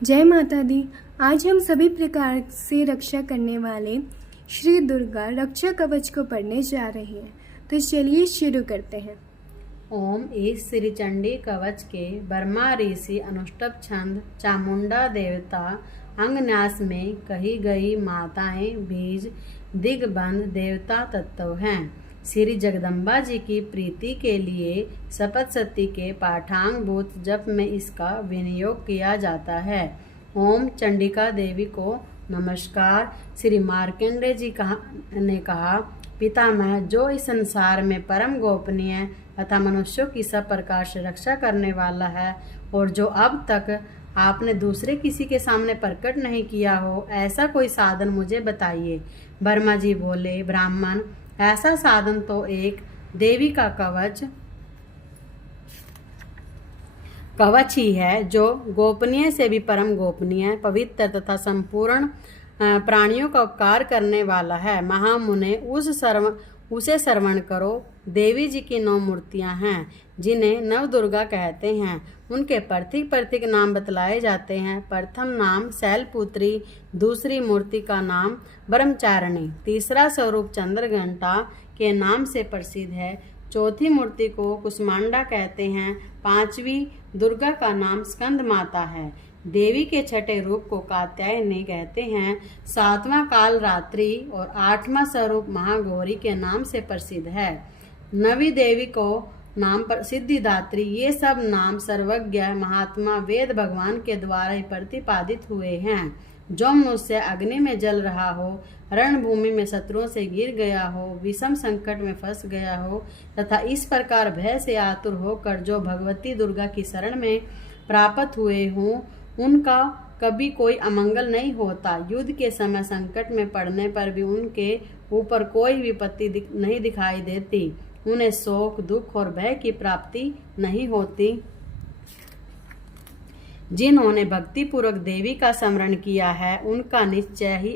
जय माता दी। आज हम सभी प्रकार से रक्षा करने वाले श्री दुर्गा रक्षा कवच को पढ़ने जा रहे हैं, तो चलिए शुरू करते हैं। ओम इस श्री चंडी कवच के बर्मा ऋषि अनुष्टुप छंद चामुंडा देवता अंगन्यास में कही गई माताएं बीज दिग्बंध देवता तत्व हैं। श्री जगदम्बा जी की प्रीति के लिए सप्तशती के पाठांगभूत जप में इसका विनियोग किया जाता है। ओम चंडिका देवी को नमस्कार। श्री मार्कंडेय जी ने कहा, पितामह, जो इस संसार में परम गोपनीय तथा मनुष्यों की सब प्रकार से रक्षा करने वाला है और जो अब तक आपने दूसरे किसी के सामने प्रकट नहीं किया हो, ऐसा कोई साधन मुझे बताइए। ब्रह्मा जी बोले, ब्राह्मण, ऐसा साधन तो एक देवी का कवच ही है, जो गोपनीय से भी परम गोपनीय, पवित्र तथा संपूर्ण प्राणियों का उपकार करने वाला है। महामुने उसे श्रवण करो। देवी जी की 9 मूर्तियां हैं, जिन्हें नव दुर्गा कहते हैं। उनके प्रतीक नाम बतलाए जाते हैं। प्रथम नाम शैलपुत्री, दूसरी मूर्ति का नाम ब्रह्मचारिणी, तीसरा स्वरूप चंद्रघंटा के नाम से प्रसिद्ध है, चौथी मूर्ति को कुष्मांडा कहते हैं, पांचवी दुर्गा का नाम स्कंद माता है, देवी के छठे रूप को कात्यायनी कहते हैं, सातवां काल रात्रि और आठवां स्वरूप महागौरी के नाम से प्रसिद्ध है, नवी देवी को नाम सिद्धिदात्री। ये सब नाम सर्वज्ञ महात्मा वेद भगवान के द्वारा ही प्रतिपादित हुए हैं। जो मनुष्य अग्नि में जल रहा हो, रणभूमि में शत्रुओं से गिर गया हो, विषम संकट में फंस गया हो तथा इस प्रकार भय से आतुर होकर जो भगवती दुर्गा की शरण में प्राप्त हुए हों, उनका कभी कोई अमंगल नहीं होता। युद्ध के समय संकट में पड़ने पर भी उनके ऊपर कोई विपत्ति नहीं दिखाई देती। उन्हें शोक, दुख और भय की प्राप्ति नहीं होती। जिन्होंने भक्ति पूर्वक देवी का स्मरण किया है, उनका निश्चय ही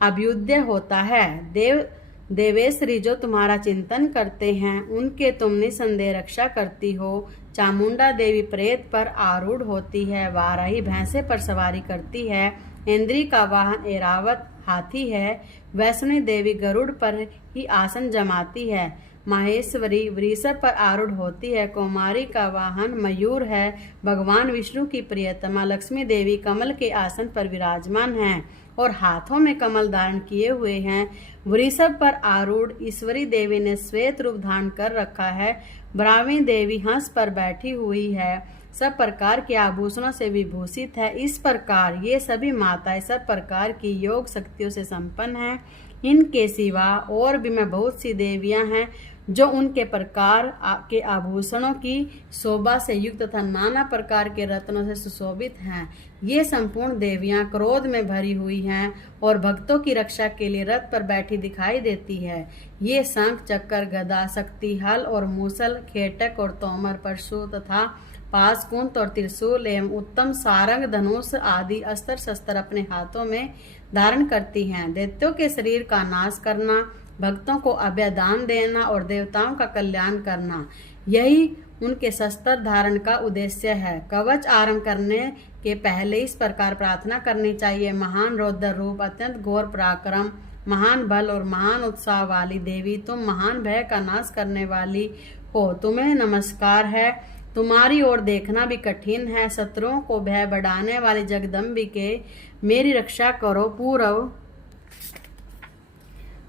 अभ्युदय होता है। देवेश्वरी जो तुम्हारा चिंतन करते हैं, उनके तुम निसंदेह रक्षा करती हो। चामुंडा देवी प्रेत पर आरूढ़ होती है, वाराही भैंसे पर सवारी करती है, इंद्री का वाहन ऐरावत हाथी है, वैष्णवी देवी गरुड़ पर ही आसन जमाती है, माहेश्वरी वृषभ पर आरूढ़ होती है, कौमारी का वाहन मयूर है, भगवान विष्णु की प्रियतमा लक्ष्मी देवी कमल के आसन पर विराजमान हैं और हाथों में कमल धारण किए हुए हैं। वृषभ पर आरूढ़ ईश्वरी देवी ने श्वेत रूप धारण कर रखा है, ब्राह्मी देवी हंस पर बैठी हुई है, सब प्रकार के आभूषणों से विभूषित है। इस प्रकार ये सभी माताएं सब प्रकार की योग शक्तियों से संपन्न हैं। इनके सिवा और भी मैं बहुत सी देवियां हैं जो उनके प्रकार के आभूषणों की शोभा से युक्त तथा नाना प्रकार के रत्नों से सुशोभित हैं। ये संपूर्ण देवियां क्रोध में भरी हुई हैं और भक्तों की रक्षा के लिए रथ पर बैठी दिखाई देती है। ये शंख, चक्र, गदा, शक्ति, हल और मूसल, खेटक और तोमर, परशु तथा पास, कुंत और त्रिशूल एवं उत्तम सारंग, धनुष आदि अस्त्र शस्त्र अपने हाथों में धारण करती हैं। दैत्यों के शरीर का नाश करना, भक्तों को अभय दान देना और देवताओं का कल्याण करना, यही उनके शस्त्र धारण का उद्देश्य है। कवच आरंभ करने के पहले इस प्रकार प्रार्थना करनी चाहिए, महान रौद्र रूप, अत्यंत घोर पराक्रम, महान बल और महान उत्साह वाली देवी, तुम महान भय का नाश करने वाली हो, तुम्हें नमस्कार है। तुम्हारी ओर देखना भी कठिन है। शत्रुओं को भय बढ़ाने वाली जगदम्बिके, मेरी रक्षा करो। पूर्व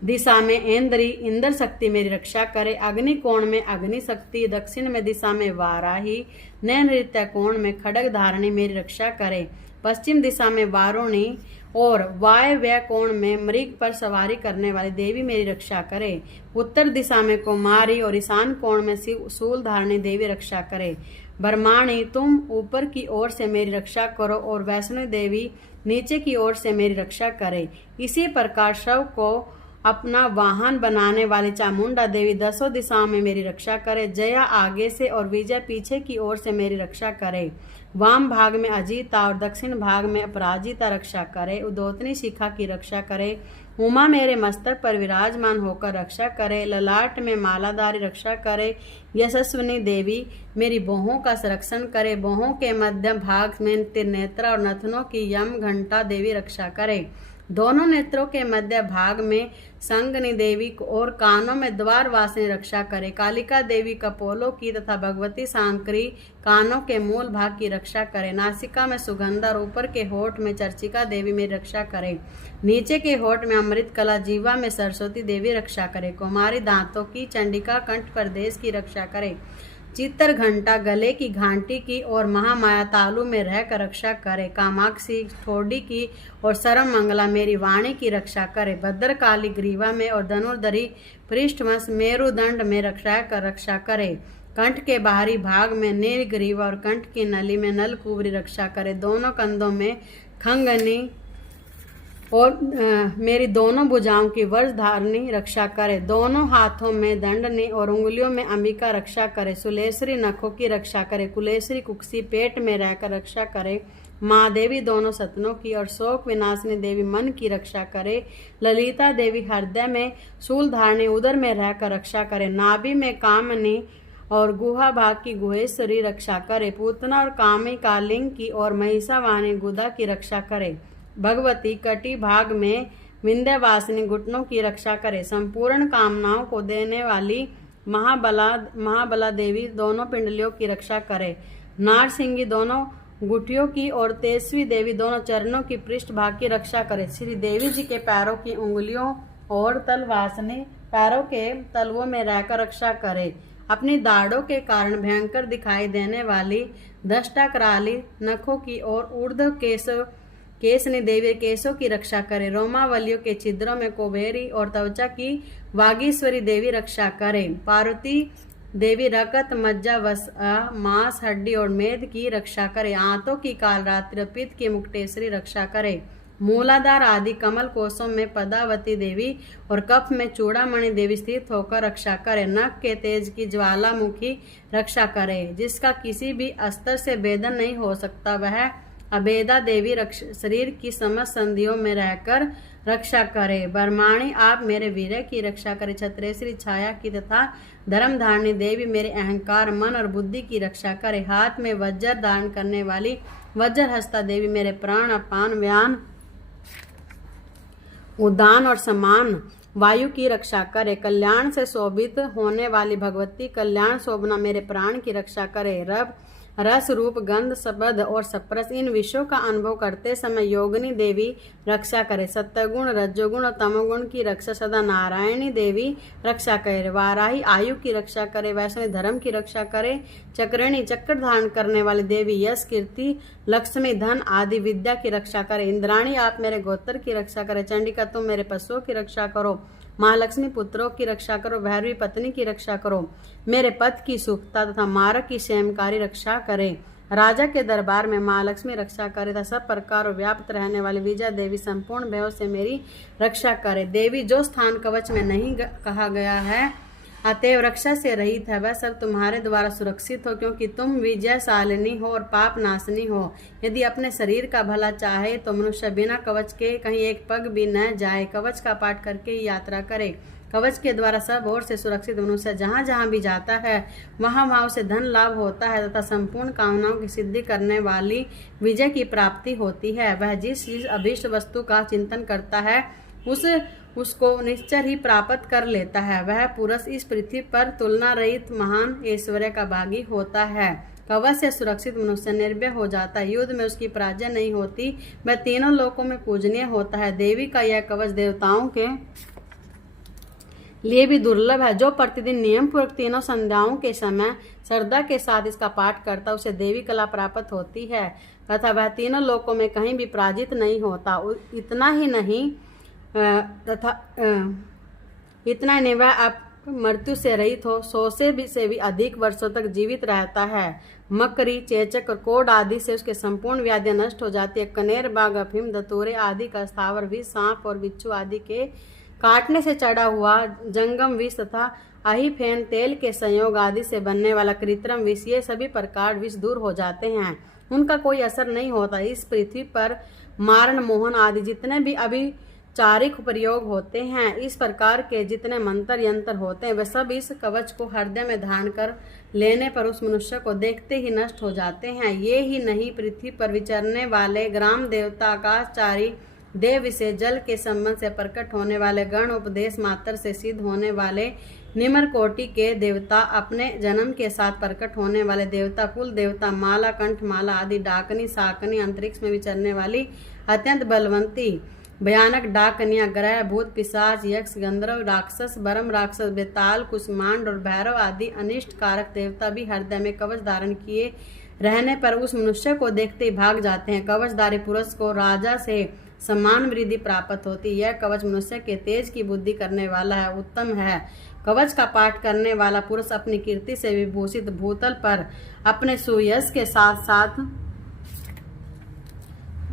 दिशा में इंद्र शक्ति मेरी रक्षा करे, अग्नि कोण में अग्नि शक्ति, दक्षिण में दिशा में वाराही, नैऋत्य कोण में खड्ग धारणी मेरी रक्षा करे, पश्चिम दिशा में वारुणी और वायव्य कोण में मृग पर सवारी करने वाली देवी मेरी रक्षा करे, उत्तर दिशा में कुमारी और ईशान कोण में शूल धारणी देवी रक्षा करे। ब्रह्माणी, तुम ऊपर की ओर से मेरी रक्षा करो और वैष्णवी देवी नीचे की ओर से मेरी रक्षा करे। इसी प्रकार शव को अपना वाहन बनाने वाली चामुंडा देवी 10 दिशाओं में मेरी रक्षा करे। जया आगे से और विजय पीछे की ओर से मेरी रक्षा करे। वाम भाग में अजीता और दक्षिण भाग में अपराजिता रक्षा करे। उद्योतनी शिखा की रक्षा करे। उमा मेरे मस्तक पर विराजमान होकर रक्षा करे, ललाट में मालाधारी रक्षा करे। यशस्विनी देवी मेरी बाहों का संरक्षण करे, बाहों के मध्य भाग में त्रिनेत्रा और नथनों की यम घंटा देवी रक्षा करे। दोनों नेत्रों के मध्य भाग में संगनी देवी और कानों में द्वार वासिनी रक्षा करे। कालिका देवी कपोलों की तथा भगवती सांकरी कानों के मूल भाग की रक्षा करे। नासिका में सुगंधा और ऊपर के होठ में चर्चिका देवी मेरी रक्षा करे। नीचे के होठ में अमृत कला, जीवा में सरस्वती देवी रक्षा करे। कुमारी दांतों की चंडिका कंठ प्रदेश की रक्षा करे। चित्तर घंटा गले की घंटी की और महामाया तालु में रहकर रक्षा करे। कामाक्षी ठोडी की और सरम मंगला मेरी वाणी की रक्षा करे। भद्रकाली ग्रीवा में और धनुर्धरी पृष्ठवश मेरुदंड में रक्षा करे। कंठ के बाहरी भाग में नीलग्रीवा और कंठ की नली में नलकुबरी रक्षा करे। दोनों कंधों में खंगनी और मेरी दोनों भुजाओं की वज्रधारणी रक्षा करे। दोनों हाथों में दंडनी और उंगलियों में अंबिका रक्षा करे। सुलेश्वरी नखों की रक्षा करे। कुलेश्वरी कुक्सी पेट में रहकर रक्षा करे। माँ देवी दोनों सतनों की और शोक विनाशिनी देवी मन की रक्षा करे। ललिता देवी हृदय में शूलधारणी उदर में रहकर रक्षा करे। नाभि में कामनी और गुहा भाग की गुहेश्वरी रक्षा करे। पूतना और कामिका लिंग की और महिषावाहिनी गुदा की रक्षा करे। भगवती कटी भाग में विंध्यवासिनी घुटनों की रक्षा करे। संपूर्ण कामनाओं को देने वाली महाबला देवी दोनों पिंडलियों की रक्षा करे। नारसिंगी दोनों गुटियों की और तेजस्वी देवी दोनों चरणों की पृष्ठ भाग की रक्षा करे। श्री देवी जी के पैरों की उंगलियों और तलवासनी पैरों के तलवों में रहकर रक्षा करे। अपनी दाढ़ों के कारण भयंकर दिखाई देने वाली दष्टा कराली नखों की और ऊर्ध्व केसनी देवी केशों की रक्षा करे। रोमावलियों के छिद्रों में कुबेरी और त्वचा की वागीश्वरी देवी रक्षा करे। पार्वती देवी रकत मज्जा वसा मांस हड्डी और मेद की रक्षा करे। आंतों की कालरात्रि पित्त की मुक्तेश्वरी रक्षा करे। मूलाधार आदि कमल कोशों में पदावती देवी और कफ में चूड़ामणि देवी स्थित होकर रक्षा करे। नख के तेज की ज्वालामुखी रक्षा करे। जिसका किसी भी अस्त्र से भेदन नहीं हो सकता वह अभेदा देवी शरीर की समस्त संधियों में रहकर रक्षा करे। बर्माणी आप मेरे वीर्य की रक्षा करे। छत्रेश्वरी छाया की तथा धर्मधारिणी देवी मेरे अहंकार मन और बुद्धि की रक्षा करे। हाथ में वज्र धारण करने वाली वज्र हस्ता देवी मेरे प्राण अपान व्यान उदान और समान वायु की रक्षा करे। कल्याण से शोभित होने वाली भगवती कल्याण शोभना मेरे प्राण की रक्षा करे। रस रूप गंध शब्द और सप्रस इन विषयों का अनुभव करते समय योगिनी देवी रक्षा करे। सत्वगुण रजोगुण और तमोगुण की रक्षा सदा नारायणी देवी रक्षा करे। वाराही आयु की रक्षा करे। वैष्णवी धर्म की रक्षा करे। चक्रिणी चक्र धारण करने वाली देवी यश कीर्ति लक्ष्मी धन आदि विद्या की रक्षा करे। इंद्राणी आप मेरे गोत्र की रक्षा करे। चंडिका तुम मेरे पशुओं की रक्षा करो। महालक्ष्मी पुत्रों की रक्षा करो। भैरवी पत्नी की रक्षा करो। मेरे पद की सुखता तथा मार्ग की क्षेमकारी रक्षा करे। राजा के दरबार में महालक्ष्मी रक्षा करे तथा सब प्रकार व्याप्त रहने वाली विजया देवी संपूर्ण भयों से मेरी रक्षा करे। देवी जो स्थान कवच में नहीं कहा गया है अतएव रक्षा से रहित है वह सब तुम्हारे द्वारा सुरक्षित हो, क्योंकि तुम विजयशालिनी हो और पाप नाशनी हो। यदि अपने शरीर का भला चाहे तो मनुष्य बिना कवच के कहीं एक पग भी न जाए। कवच का पाठ करके ही यात्रा करे। कवच के द्वारा सब ओर से सुरक्षित मनुष्य जहाँ जहाँ भी जाता है वहाँ वहाँ उसे धन लाभ होता है तथा संपूर्ण कामनाओं की सिद्धि करने वाली विजय की प्राप्ति होती है। वह जिस अभीष्ट वस्तु का चिंतन करता है उसको निश्चय ही प्राप्त कर लेता है। वह पुरुष इस पृथ्वी पर तुलना रहित महान ऐश्वर्य का भागी होता है। कवच से सुरक्षित मनुष्य निर्भय हो जाता है। युद्ध में उसकी पराजय नहीं होती। वह तीनों लोकों में पूजनीय होता है। देवी का यह कवच देवताओं के लिए भी दुर्लभ है। जो प्रतिदिन नियम पूर्वक तीनों संध्याओं के समय श्रद्धा के साथ इसका पाठ करता उसे देवी कला प्राप्त होती है तथा वह तीनों लोकों में कहीं भी पराजित नहीं होता। इतना ही नहीं वह अब मृत्यु से रहित हो 100 से भी अधिक वर्षों तक जीवित रहता है। मकरी चेचक और कोढ़ आदि से उसके संपूर्ण व्याधियां नष्ट हो जाती है। कनेर बाग अफीम धतूरे आदि का स्थावर विष सांप और बिच्छू आदि के काटने से चढ़ा हुआ जंगम विष तथा अहिफेन तेल के संयोग आदि से बनने वाला कृत्रिम विष ये सभी प्रकार विष दूर हो जाते हैं। उनका कोई असर नहीं होता। इस पृथ्वी पर मारण मोहन आदि जितने भी अभी चारिक प्रयोग होते हैं। इस प्रकार के जितने मंत्र यंत्र होते हैं वे सब इस कवच को हृदय में धारण कर लेने पर उस मनुष्य को देखते ही नष्ट हो जाते हैं। ये ही नहीं, पृथ्वी पर विचरने वाले ग्राम देवता, आकाशचारी देव विशेष, जल के संबंध से प्रकट होने वाले गण, उपदेश मात्र से सिद्ध होने वाले निम्न कोटि के देवता, अपने जन्म के साथ प्रकट होने वाले देवता, कुल देवता, माला, कंठमाला आदि, डाकनी, शाकनी, अंतरिक्ष में विचरने वाली अत्यंत बलवंती भयानक डाकनिया, ग्रह, भूत, पिशाच, यक्ष, गंधर्व, राक्षस, बरम राक्षस, बेताल, कुष्मांड और भैरव आदि अनिष्ट कारक देवता भी हृदय में कवच धारण किए रहने पर उस मनुष्य को देखते ही भाग जाते हैं। कवचधारी पुरुष को राजा से सम्मान वृद्धि प्राप्त होती। यह कवच मनुष्य के तेज की बुद्धि करने वाला है, उत्तम है। कवच का पाठ करने वाला पुरुष अपनी कीर्ति से विभूषित भूतल पर अपने सुयश के साथ साथ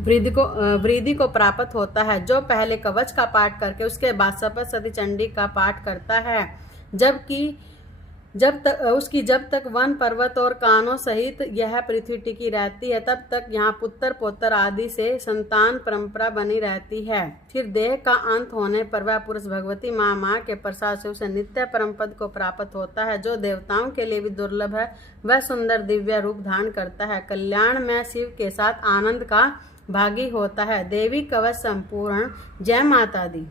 वृद्धि को प्राप्त होता है। जो पहले कवच का पाठ करके उसके बाद सप्तशती चंडी का पाठ करता है, जब तक वन पर्वत और कानों सहित यह पृथ्वी टिकी रहती है, तब तक यहाँ पुत्र पौत्र आदि से संतान परंपरा बनी रहती है। फिर देह का अंत होने पर वह पुरुष भगवती माँ के प्रसाद से उसे नित्य परम पद को प्राप्त होता है, जो देवताओं के लिए भी दुर्लभ है। वह सुंदर दिव्य रूप धारण करता है, कल्याण में शिव के साथ आनंद का भागी होता है। देवी कवच संपूर्ण। जय माता दी।